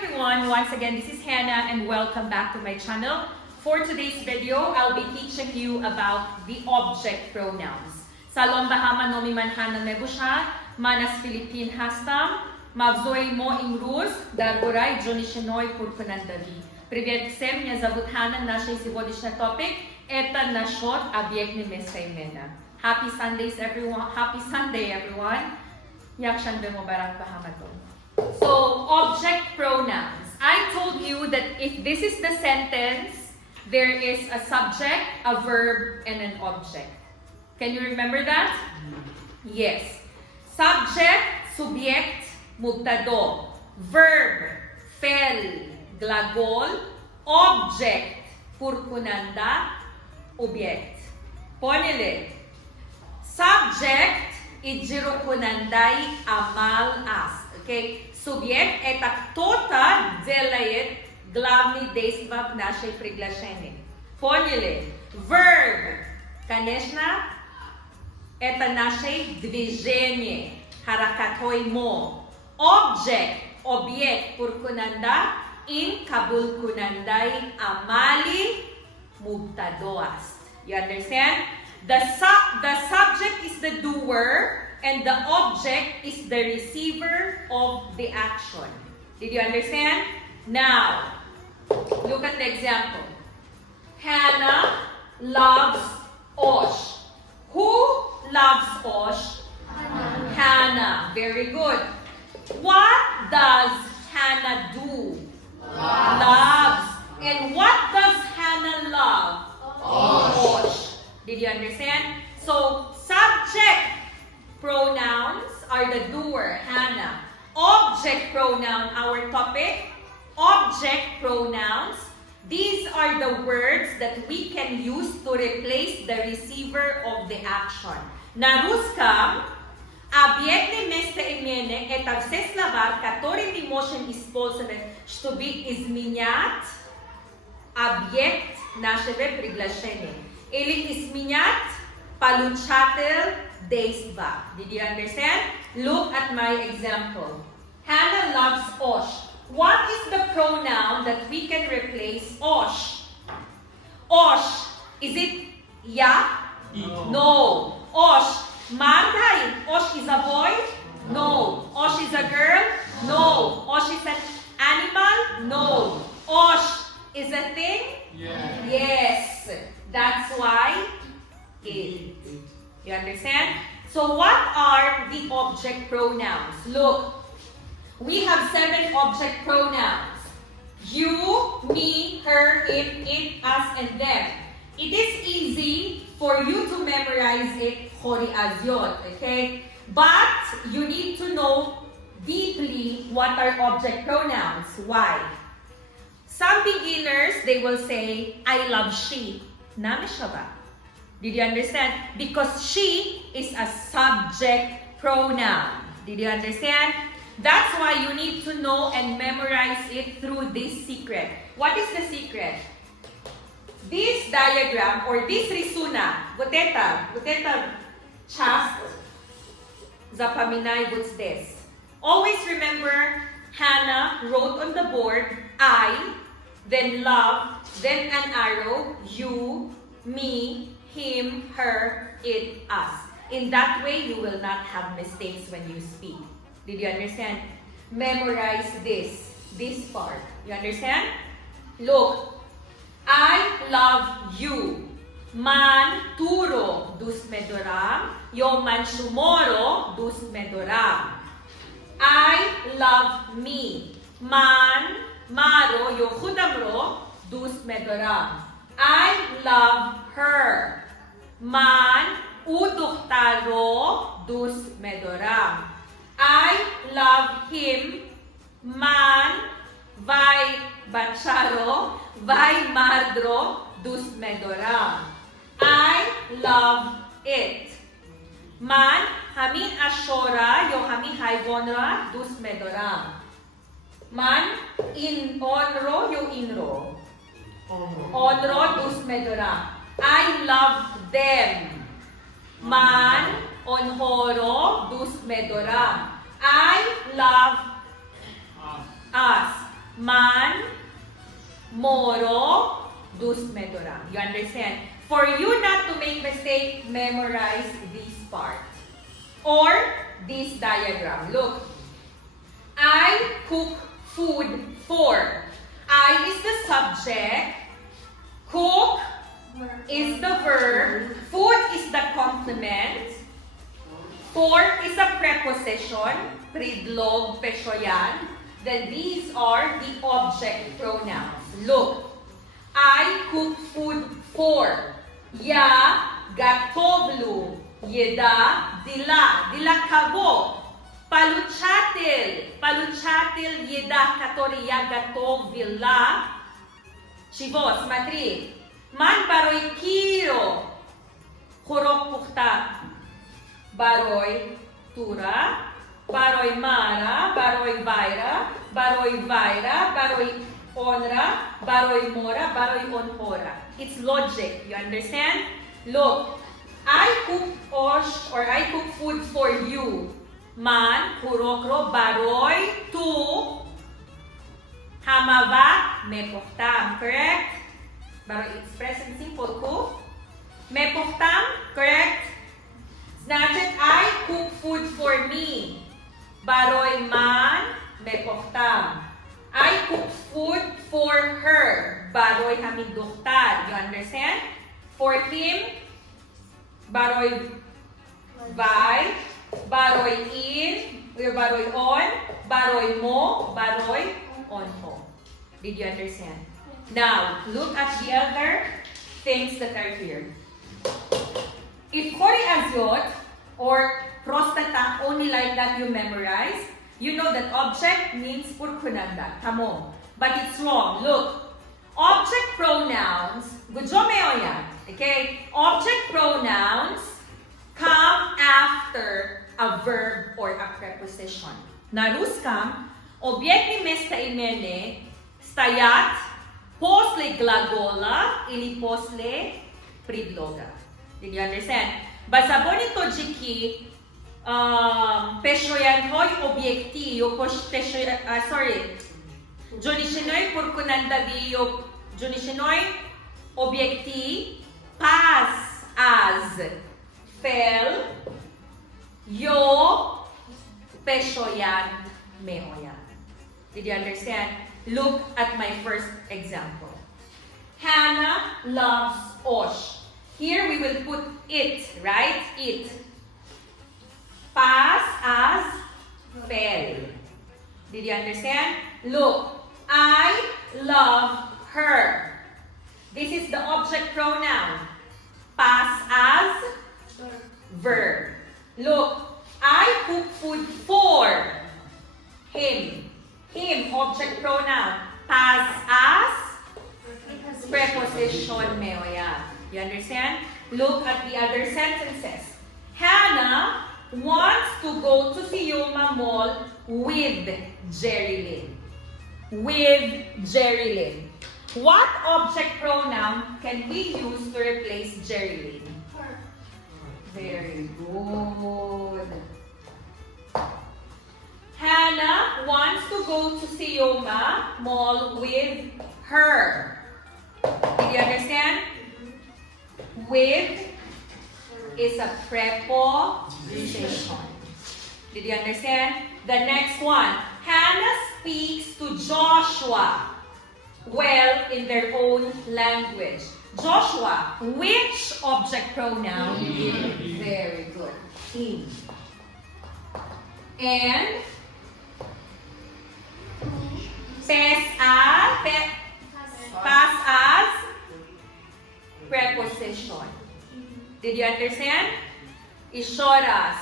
everyone, once again this is Hannah and welcome back to my channel. For today's video, I'll be teaching you about the object pronouns. Salom bahama nomi manhanan mebusha, manas Philippine hastam, mavzoi mo imruz, даргорай Ҷонишинҳои пуркунандави. Привет всем, меня зовут Ҳанна, наш сегодняшний топик это насчет объектных местоимения. Happy Sundays everyone, happy Sunday everyone. Ҷонишанбе мубарак баҳаматон. So, object pronouns. I told you that if this is the sentence, there is a subject, a verb, and an object. Can you remember that? Yes. Subject, subject, mubtado. Verb, fel, glagol. Object, purkunanda, object. Ponele. Subject, иджируkunandai amal as. Okay? Субъект – это кто-то делает главные действия в нашей приглашении. Поняли? Verb – конечно, это наше движение. Харакатой мо. Object – объект пуркунанда ин кабулкунандай амали мубтадоаст. You understand? The subject is the doer and the object is the receiver of the action. Did you understand? Now, look at the example. Hannah loves Osh. Who loves Osh? Hannah. Very good. What does Hannah do? Loves. And what does Hannah love? Osh. Did you understand? So, subject pronouns are the doer, Hannah. Object pronoun, our topic. Object pronouns. These are the words that we can use to replace the receiver of the action. На русском объектные местоимения – это все слова, которые мы можем использовать, чтобы изменять объект нашего приглашения. Или изменять получатель действия. Did you understand? Look at my example. Hannah loves Osh. What is the pronoun that we can replace Osh? Osh. Is it ya? No. Osh. Margai. Osh is a boy? No. Osh is a girl? No. Osh is an animal? No. Osh is a thing? Yes. That's why it. You understand? So what are the object pronouns? Look, we have 7 object pronouns. You, me, her, it, us, and them. It is easy for you to memorize it, khorijīyot, okay? But you need to know deeply what are object pronouns. Why? Some beginners, they will say, I love she. Nami siya ba? Did you understand? Because she is a subject pronoun. Did you understand? That's why you need to know and memorize it through this secret. What is the secret? This diagram or this risuna, вот это часть запоминай вот здесь. Always remember, Hannah wrote on the board, I, then love, then an arrow, you, me, him, her, it, us. In that way, you will not have mistakes when you speak. Did you understand? Memorize this part. You understand? Look, I love you. Man turo dus medoram, yo man shumoro dus medoram. I love me. Man maro yo khudamro dus medoram. I love her. Man uduhtaro dus medoram. I love him. Man vai bacharo vai mardro dus medoram. I love it. Man hami ashora yo hami haivonra dus medoram. Man in onro yo inro. Onro dus medoram. I love them. Man onhoro dus medoram. I love us. Man, moro, dus medora. You understand? For you not to make mistake, memorize this part. Or this diagram. Look. I cook food for. I is the subject. Cook is the verb. Food is the complement. For is a preposition. Predlog, pesyo yan. Then these are the object pronouns. Look. I cook food for. Я готовлю. Еда дела. Дела кого? Получатель. Получатель еда, который я готовила. Чего? Смотри. Ман барой киро. Хорок пухта. Барой тура. Барой мара. Барой вайра. Барой вайра. Барой onra. Барой мора. Барой онхора. It's logic. You understand? Look. I cook osh or I cook food for you. Man, kurokro, baroy, tu, hamava, mepohtam. Correct? Baroy, it's present simple, ku. Mepohtam, correct? Значит, I cook food for me. Baroy man, mepohtam. I cook food for her. Baroy hamigdohtar. You understand? For him, baroy vai, baroy in, baroy on, baroy mo, baroy on ho. Did you understand? Now, look at the other things that are here. If hori azyot or prostata only like that you memorize, you know that object means purkunanda, tamo. But it's wrong. Look. Object pronouns, okay? Object pronouns come after a verb or a preposition. На русском объектные местоимения стоят после глагола или после предлога. Did you understand? Ба забони тоджики пешоянхой объекти, Ҷонишинҳои пуркунандавии ҷонишинҳои объекти пас аз феъл ё пешоянд меоянд. Did you understand? Look at my first example. Hannah loves osh. Here we will put it, right? It. Pas as fell. Did you understand? Look. I love her. This is the object pronoun. Pas as verb. Look, I cook food for him. Him, object pronoun. Pas as preposition meoya. You understand? Look at the other sentences. Hannah wants to go to Sioma Mall with Jerilyn. With Jerilyn. What object pronoun can we use to replace Jerilyn? Her. Very good. Hannah wants to go to Sioma Mall with her. Did you understand? With is a preposition. Did you understand? The next one. Hannah speaks to Joshua well in their own language. Joshua, which object pronoun? Very good. Him. And pass as preposition. Did you understand? Ishoras.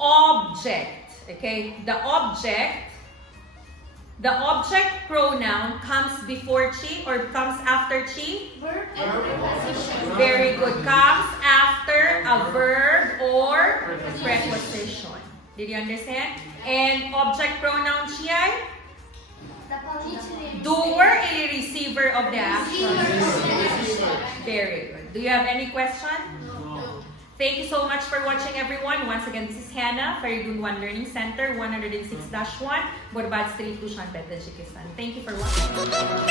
Object. Okay, the object pronoun comes before chi or comes after chi? Verb and preposition. Very good. Comes after a verb or preposition. Did you understand? And object pronoun chi? Doer or receiver of the action? Very good. Do you have any question? No. Thank you so much for watching, everyone. Once again, this is Ҳанна, Faridun One Learning Center, 106-1, Borbad Street, Dushanbe, Tajikistan. Thank you for watching.